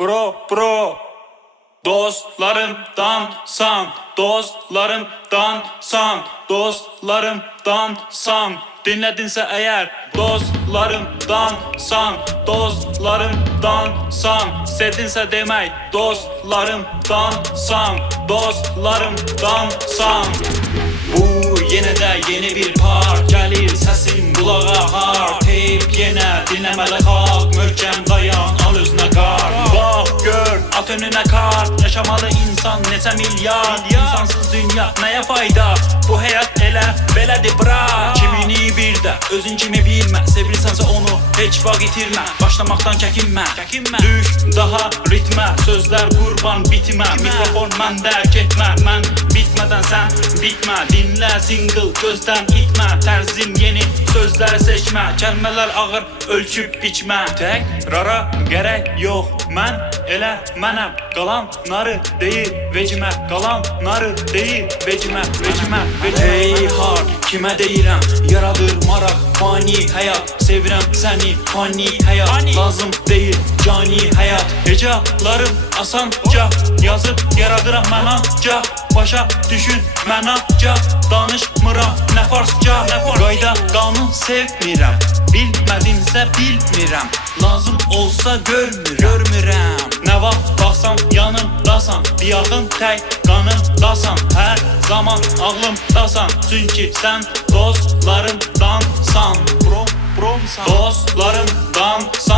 Bro dostlarımdansan, dostlarımdansan dinledinse eğer dostlarımdansan sevdinse demek dostlarımdansan Bu yine de yeni bir part gelir sesin kulağa har Teyip yine dinlemeli kalk möhkem dayan al özüne kar Bak gör at önüne kart yaşamalı insan neçə milyar İnsansız dünya neye fayda bu hayat elə belədir bırak Kimini bir de özün kimi bilmə sevilsənsə onu heç vaxt itirmə Başlamaqdan çəkinmə Düş daha ritmə sözlər qurban bitmə Mikrofon məndə getmə mən bitmədən sən bitmə Dinlə single gözdən itmə Tərzim yeni sözlər seçmə Kəlmələr ağır ölçüb biçmə Təkrara gərək yox mən elə mənəm Qalanları deyil vecimə Qalanları deyil vecimə Hey hard kimə deyirəm Yaradır maraq fani həyat Sevirəm səni fani həyat Lazım deyil cani həyat Hecalarım asanca Yazıb yaradıram mən anca Başa düşün mən anca Danışmıram nə farsca Qayda qanun sevmirəm Bilmədimsə bilmirəm Lazım olsa görmürəm Nə vaxt baxsam yanımdasan Bir yaxın tək qanımdasan Hər zaman ağlımdasan Çünki sən dostlarımdansan Dostlarımdansan